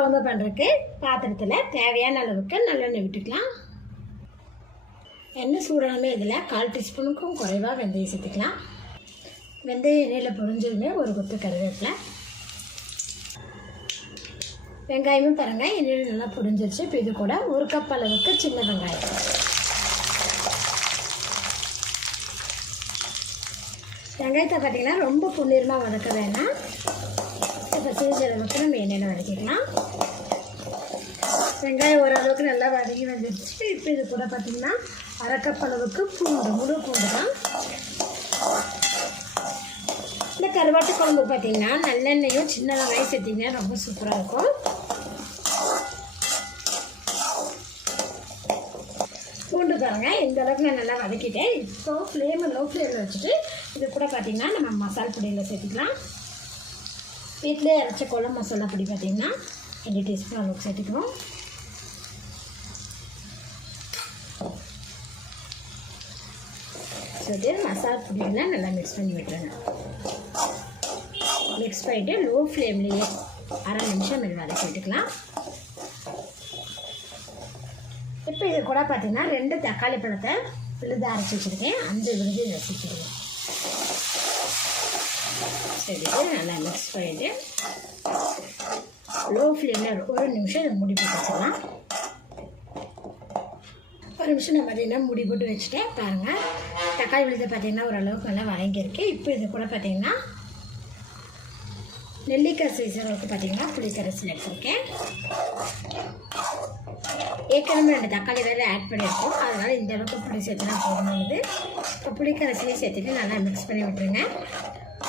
குழம்பு பண்ணுறதுக்கு பாத்திரத்தில் தேவையான அளவுக்கு நல்லெண்ணெய் விட்டுக்கலாம். எண்ணெய் சூடானமே இதில் 1/4 டீஸ்பூனுக்கும் குறைவாக வெந்தயம் சேர்த்துக்கலாம். வெந்தயம் எண்ணெயில் பொரிஞ்சதுமே ஒரு கொத்து கருவேப்பிலை. வெங்காயமும் பாருங்கள் எண்ணெயில் நல்லா பொரிஞ்சிருச்சு. இப்போ இது கூட 1 கப் அளவுக்கு சின்ன வெங்காயம். வெங்காயத்தை பார்த்திங்கன்னா ரொம்ப பொன்னிறமாக வதக்க வேணாம். இப்போ சிறிது அளவுக்கு நம்ம எண்ணெயில் வதக்கிக்கலாம். வெங்காயம் ஓரளவுக்கு நல்லா வதங்கி வந்துடுச்சு. இப்போ இது கூட பார்த்திங்கன்னா 1/2 கப் அளவுக்கு பூண்டு, முழு பூண்டு தான். இந்த கருவாட்டு குழம்பு பார்த்திங்கன்னா நல்லெண்ணெயும் சின்ன வெங்காயம் சேர்த்திங்கன்னா ரொம்ப சூப்பராக இருக்கும். பூண்டு பாருங்கள் இந்த அளவுக்கு நான் நல்லா வதக்கிட்டேன். இப்போ லோ ஃப்ளேமில் வச்சுட்டு இது கூட பார்த்திங்கன்னா நம்ம மசாலா பொடியில் சேர்த்துக்கலாம். வீட்டிலே அரைச்ச குழம்பு மசாலா பொடி பார்த்திங்கன்னா 2 டீஸ்பூன் அளவுக்கு சேர்த்துக்கிறோம். சேர்த்து மசாலா பொடியெல்லாம் நல்லா மிக்ஸ் பண்ணி விட்டுருங்க. மிக்ஸ் பண்ணிவிட்டு லோ ஃப்ளேம்லேயே 1/2 நிமிஷம் இது வதக்கி விட்டுக்கலாம். இப்போ இது கூட பார்த்திங்கன்னா 2 தக்காளி பழத்தை விழுது அரைச்சி வச்சுருக்கேன். அந்த விழுது ரசிச்சிடுவேன். சரிட்டு நல்லா மிக்ஸ் பண்ணிவிட்டு லோ ஃப்ளேமில் 1 நிமிஷம் இதை மூடி போட்டு வச்சுக்கலாம். 1 நிமிஷம் நான் பார்த்திங்கன்னா மூடி போட்டு வச்சுட்டேன். பாருங்கள் தக்காளி விழுது பார்த்திங்கன்னா ஓரளவுக்கு நல்லா வதங்கியிருக்கு. இப்போ இது கூட பார்த்திங்கன்னா நெல்லிக்காய் சைஸ் அளவுக்கு பார்த்திங்கன்னா புளிக்கரைசல் எடுத்துருக்கேன். ஏற்கனவே 2 தக்காளி வேறு ஆட் பண்ணியிருக்கோம். அதனால் இந்த அளவுக்கு புளி சேர்த்துனா போதுமானது. இப்போ புளிக்கரைசலையும் சேர்த்துட்டு நல்லா மிக்ஸ் பண்ணி விட்டுருங்க.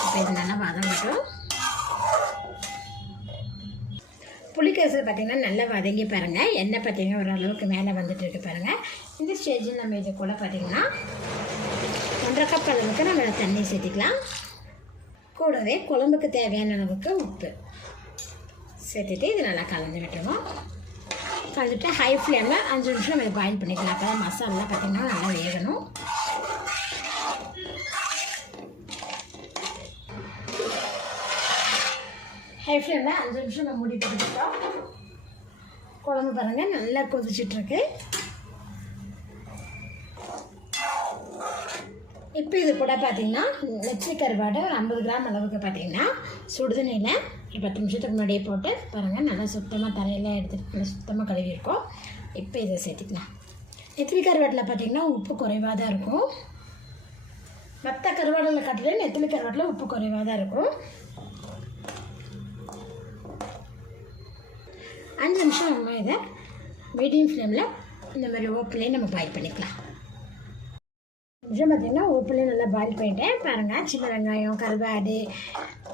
இப்போ இது நல்லா வதங்கட்டும். புளிக்கரைசல் பார்த்திங்கன்னா நல்லா வதங்கி பாருங்கள். எண்ணெய் பார்த்திங்கன்னா ஓரளவுக்கு மேலே வந்துட்டு இருக்கு பாருங்கள். இந்த ஸ்டேஜில் நம்ம இது கூட பார்த்திங்கன்னா 1/2 கப் அளவுக்கு நம்ம தண்ணி சேர்த்துக்கலாம். கூடவே குழம்புக்கு தேவையான அளவுக்கு உப்பு சேர்த்துட்டு இது நல்லா கலந்து விட்டுருவோம். கலந்துட்டு ஹை ஃப்ளேமில் 5 நிமிஷம் நம்ம இதை பாயில் பண்ணிக்கலாம். அப்போ தான் மசாலா பார்த்திங்கன்னா நல்லா வேகணும். ஹை ஃப்ளேமில் 5 நிமிஷம் நம்ம மூடி போட்டுக்கிட்டோம். குழம்பு பாருங்கள் நல்லா கொதிச்சிட்ருக்கு. இப்போ இது கூட பார்த்திங்கன்னா நெச்சி கருவாடு 50 கிராம் அளவுக்கு பார்த்திங்கன்னா சுடுதண்ணியில் 10 நிமிஷத்துக்கு முன்னாடியே போட்டு பாருங்கள் நல்லா சுத்தமாக தரையெல்லாம் எடுத்துகிட்டு நல்லா சுத்தமாக கழுவிருக்கோம். இப்போ இதை சேர்த்துக்கலாம். நெத்திலி கருவாட்டில் பார்த்திங்கன்னா உப்பு குறைவாக தான் இருக்கும். மற்ற கருவாடில் காட்டிலும் நெத்திலி கருவாட்டில் உப்பு குறைவாக தான் இருக்கும். 5 நிமிஷம் நம்ம இதை மீடியம் ஃப்ளேமில் இந்த மாதிரி ஓப்பன்லேயே நம்ம பாயில் பண்ணிக்கலாம். நிமிஷம் பார்த்திங்கன்னா உப்புலேயே நல்லா பாயில் பண்ணிட்டேன். பாருங்கள் சின்ன வெங்காயம், கருவாடு,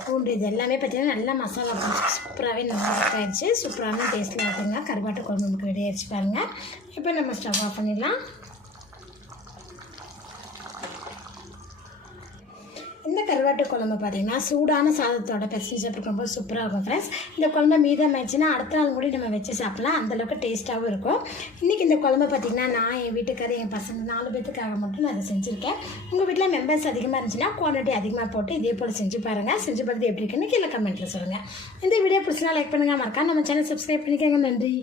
பூண்டு இது எல்லாமே பார்த்திங்கன்னா நல்லா மசாலா போட்டு சூப்பராகவே நல்லா ஆயிடுச்சு. சூப்பரான டேஸ்ட்டில் பார்த்திங்கன்னா கருவாட்டு குழம்பு நமக்கு ரெடி ஆயிடுச்சு பாருங்கள். இப்போ நம்ம ஸ்டவ் ஆஃப் பண்ணிடலாம். இந்த கருவாட்டு குழம்பு பார்த்திங்கன்னா சூடான சாதத்தோட பெருசு சாப்பிட்டு ரொம்ப சூப்பராக இருக்கும் ஃப்ரெண்ட்ஸ். இந்த குழம்பு மீதம் ஆயிடுச்சுன்னா அடுத்த நாள் கூட நம்ம வச்சு சாப்பிட்லாம். அந்தளவுக்கு டேஸ்ட்டாகவும் இருக்கும். இன்றைக்கி இந்த குழம்பு பார்த்திங்கன்னா நான் என் வீட்டுக்காரர் என் பசங்க 4 பேத்துக்காக மட்டும் நான் அதை செஞ்சுருக்கேன். உங்கள் வீட்டில் மெம்பர்ஸ் அதிகமாக இருந்துச்சுன்னா குவான்டிட்டி அதிகமாக போட்டு இதே போல் செஞ்சு பாருங்கள். செஞ்சு பார்த்து எப்படி இருக்குன்னு கீழே கமெண்ட்டில் சொல்லுங்கள். இந்த வீடியோ பிடிச்சினா லைக் பண்ணுங்கள். மறக்காம நம்ம சேனல் சப்ஸ்கிரைப் பண்ணிக்கோங்க. நன்றி.